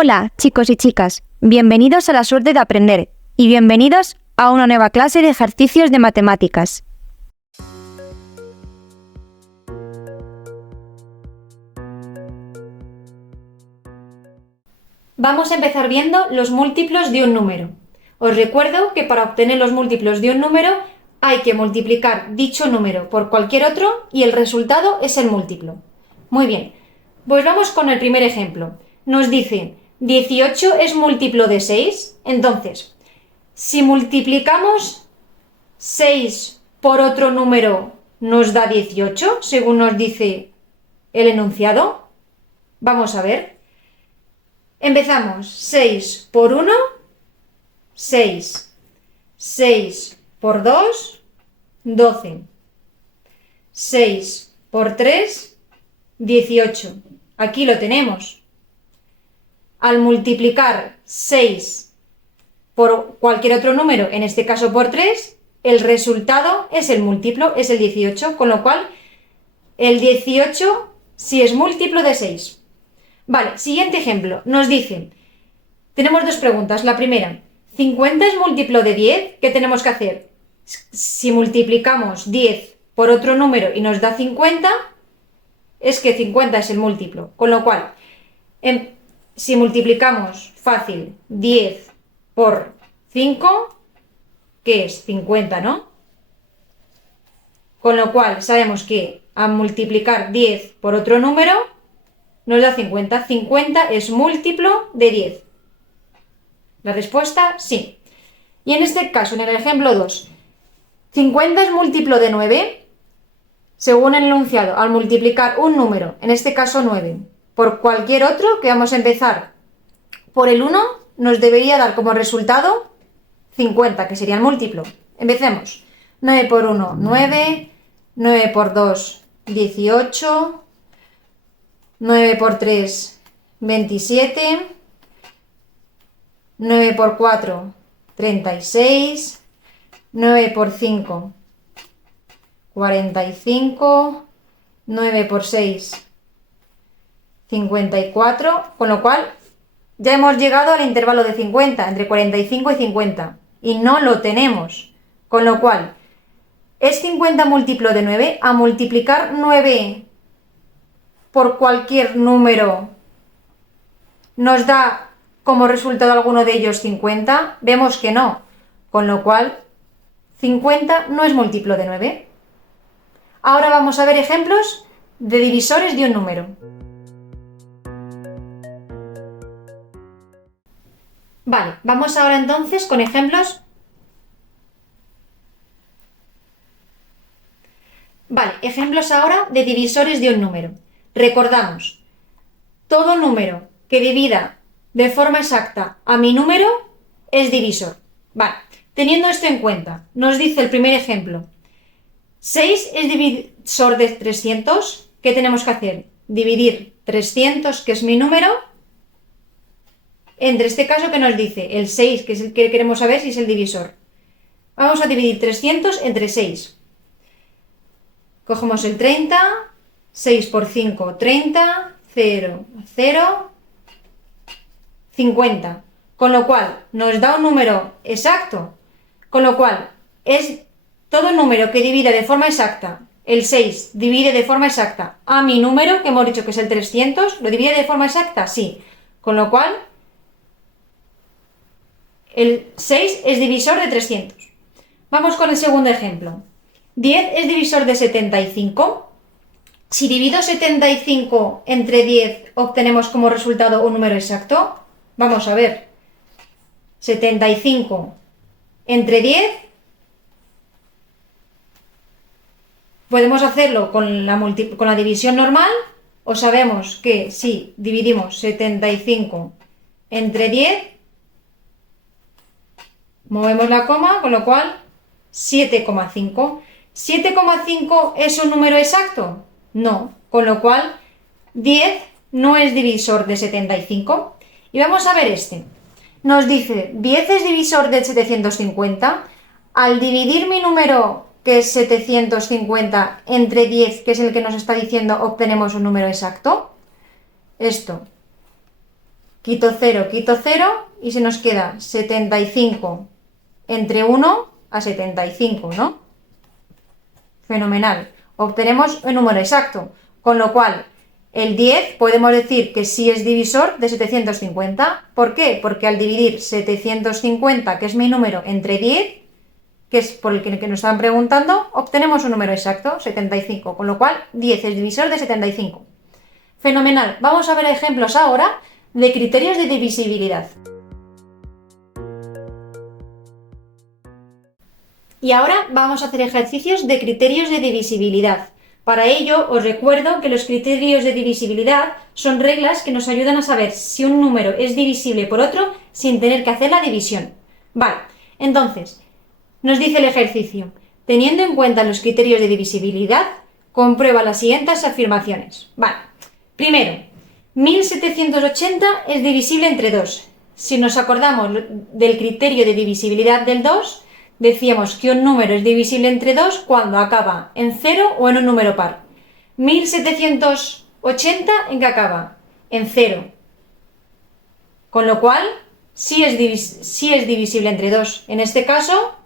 Hola, chicos y chicas. Bienvenidos a La Suerte de Aprender y bienvenidos a una nueva clase de ejercicios de matemáticas. Vamos a empezar viendo los múltiplos de un número. Os recuerdo que para obtener los múltiplos de un número hay que multiplicar dicho número por cualquier otro y el resultado es el múltiplo. Muy bien, pues vamos con el primer ejemplo. Nos dice 18 es múltiplo de 6, entonces, si multiplicamos 6 por otro número nos da 18, según nos dice el enunciado. Vamos a ver. Empezamos, 6 por 1, 6. 6 por 2, 12. 6 por 3, 18. Aquí lo tenemos. Al multiplicar 6 por cualquier otro número, en este caso por 3, el resultado es el múltiplo, es el 18, con lo cual el 18 sí es múltiplo de 6. Vale, siguiente ejemplo. Nos dicen, tenemos dos preguntas. La primera, ¿50 es múltiplo de 10? ¿Qué tenemos que hacer? Si multiplicamos 10 por otro número y nos da 50, es que 50 es el múltiplo. Con lo cual, si multiplicamos fácil 10 por 5, ¿qué es? 50, ¿no? Con lo cual, sabemos que al multiplicar 10 por otro número, nos da 50. 50 es múltiplo de 10. La respuesta, sí. Y en este caso, en el ejemplo 2, 50 es múltiplo de 9. Según el enunciado, al multiplicar un número, en este caso 9, por cualquier otro, que vamos a empezar por el 1, nos debería dar como resultado 50, que sería el múltiplo. Empecemos. 9 por 1, 9. 9 por 2, 18. 9 por 3, 27. 9 por 4, 36. 9 por 5, 45. 9 por 6, 54. Con lo cual, ya hemos llegado al intervalo de 50, entre 45 y 50. Y no lo tenemos. Con lo cual, ¿es 50 múltiplo de 9? A multiplicar 9 por cualquier número nos da como resultado alguno de ellos 50. Vemos que no. Con lo cual, 50 no es múltiplo de 9. Ahora vamos a ver ejemplos de divisores de un número. Vale, vamos ahora entonces con ejemplos. Vale, ejemplos ahora de divisores de un número. Recordamos, todo número que divida de forma exacta a mi número es divisor. Vale, teniendo esto en cuenta, nos dice el primer ejemplo. 6 es divisor de 300. ¿Qué tenemos que hacer? Dividir 300, que es mi número, entre este caso que nos dice el 6, que es el que queremos saber si es el divisor. Vamos a dividir 300 entre 6. Cogemos el 30, 6 por 5, 30, 0, 0, 50. Con lo cual, nos da un número exacto. Con lo cual, es todo número que divide de forma exacta, el 6 divide de forma exacta a mi número, que hemos dicho que es el 300, ¿lo divide de forma exacta? Sí. Con lo cual, el 6 es divisor de 300. Vamos con el segundo ejemplo. 10 es divisor de 75. Si divido 75 entre 10, obtenemos como resultado un número exacto. Vamos a ver. 75 entre 10. Podemos hacerlo con la división normal, o sabemos que si dividimos 75 entre 10, movemos la coma, con lo cual 7,5. ¿7,5 es un número exacto? No, con lo cual 10 no es divisor de 75. Y vamos a ver este. Nos dice, 10 es divisor de 750. Al dividir mi número, que es 750, entre 10, que es el que nos está diciendo, obtenemos un número exacto. Esto quito 0 y se nos queda 75 entre 1 a 75, ¿no? Fenomenal. Obtenemos el número exacto, con lo cual el 10 podemos decir que sí es divisor de 750. ¿Por qué? Porque al dividir 750, que es mi número, entre 10, que es por el que nos están preguntando, obtenemos un número exacto, 75, con lo cual 10 es divisor de 75. Fenomenal. Vamos a ver ejemplos ahora de criterios de divisibilidad. Y ahora vamos a hacer ejercicios de criterios de divisibilidad. Para ello, os recuerdo que los criterios de divisibilidad son reglas que nos ayudan a saber si un número es divisible por otro sin tener que hacer la división. Vale, entonces, nos dice el ejercicio: teniendo en cuenta los criterios de divisibilidad, comprueba las siguientes afirmaciones. Vale, primero, 1780 es divisible entre 2. Si nos acordamos del criterio de divisibilidad del 2, decíamos que un número es divisible entre 2 cuando acaba en 0 o en un número par. 1780, ¿en qué acaba? En 0. Con lo cual, sí es divisible entre 2. En este caso,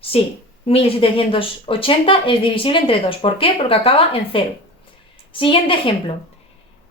sí, 1780 es divisible entre 2. ¿Por qué? Porque acaba en 0. Siguiente ejemplo.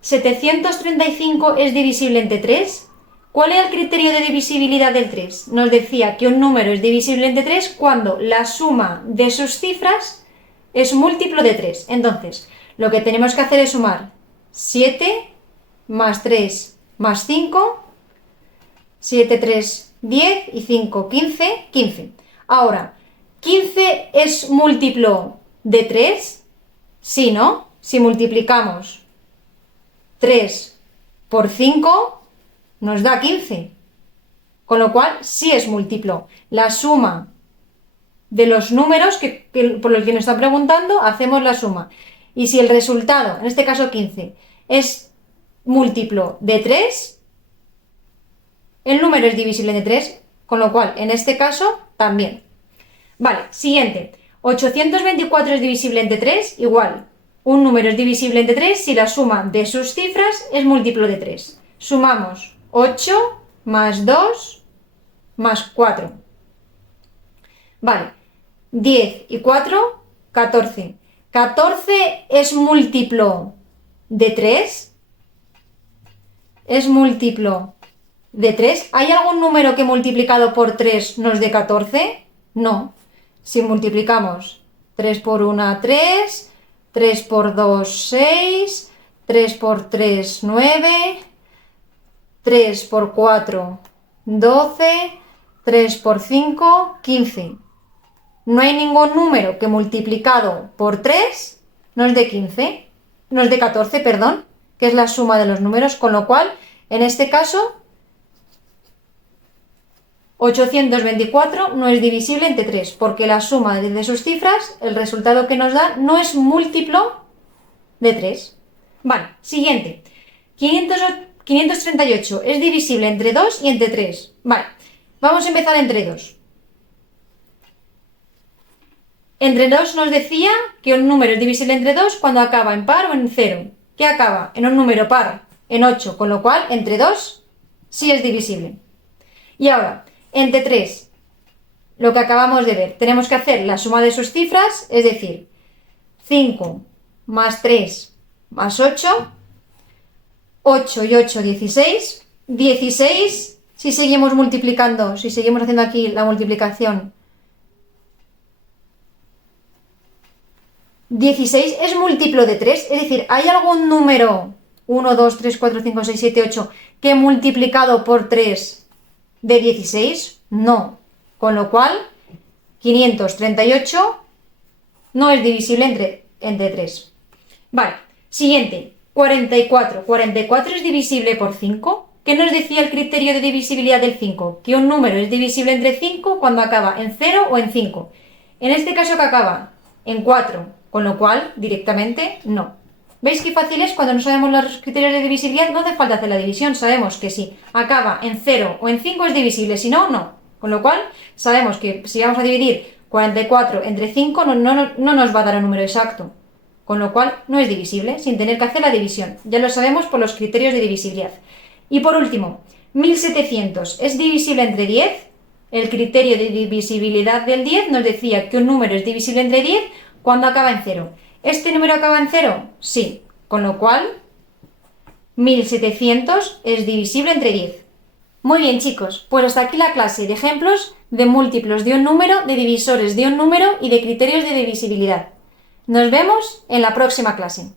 735 es divisible entre 3. ¿Cuál era el criterio de divisibilidad del 3? Nos decía que un número es divisible entre 3 cuando la suma de sus cifras es múltiplo de 3. Entonces, lo que tenemos que hacer es sumar 7 más 3 más 5, 7, 3, 10 y 5, 15, 15. Ahora, ¿15 es múltiplo de 3? Sí, ¿no? Si multiplicamos 3 por 5 nos da 15, con lo cual sí es múltiplo. La suma de los números por los que nos está preguntando, hacemos la suma. Y si el resultado, en este caso 15, es múltiplo de 3, el número es divisible entre 3, con lo cual en este caso también. Vale, siguiente. 824 es divisible entre 3, igual. Un número es divisible entre 3 si la suma de sus cifras es múltiplo de 3. Sumamos 8 más 2 más 4. Vale, 10 y 4, 14. ¿14 es múltiplo de 3? ¿Es múltiplo de 3? ¿Hay algún número que multiplicado por 3 nos dé 14? No. Si multiplicamos 3 por 1, 3, 3 por 2, 6, 3 por 3, 9... 3 por 4, 12, 3 por 5, 15. No hay ningún número que multiplicado por 3 nos dé 15, nos dé 14, perdón, que es la suma de los números, con lo cual, en este caso, 824 no es divisible entre 3, porque la suma de sus cifras, el resultado que nos da, no es múltiplo de 3. Vale, siguiente. 538 es divisible entre 2 y entre 3. Vale, vamos a empezar entre 2. Entre 2 nos decía que un número es divisible entre 2 cuando acaba en par o en 0. ¿Qué acaba? En un número par, en 8, con lo cual entre 2 sí es divisible. Y ahora, entre 3, lo que acabamos de ver, tenemos que hacer la suma de sus cifras, es decir, 5 más 3 más 8, 8 y 8, 16. 16, si seguimos multiplicando, si seguimos haciendo aquí la multiplicación, 16 es múltiplo de 3, es decir, ¿hay algún número 1, 2, 3, 4, 5, 6, 7, 8 que multiplicado por 3 de 16? No. Con lo cual, 538 no es divisible entre 3. Vale, siguiente. 44. 44 es divisible por 5. ¿Qué nos decía el criterio de divisibilidad del 5? Que un número es divisible entre 5 cuando acaba en 0 o en 5. En este caso que acaba en 4, con lo cual directamente no. ¿Veis qué fácil es cuando no sabemos los criterios de divisibilidad? No hace falta hacer la división, sabemos que si acaba en 0 o en 5 es divisible, si no, no. Con lo cual sabemos que si vamos a dividir 44 entre 5 no nos va a dar un número exacto. Con lo cual no es divisible, sin tener que hacer la división. Ya lo sabemos por los criterios de divisibilidad. Y por último, 1700 es divisible entre 10. El criterio de divisibilidad del 10 nos decía que un número es divisible entre 10 cuando acaba en 0. ¿Este número acaba en 0? Sí, con lo cual 1700 es divisible entre 10. Muy bien, chicos, pues hasta aquí la clase de ejemplos de múltiplos de un número, de divisores de un número y de criterios de divisibilidad. Nos vemos en la próxima clase.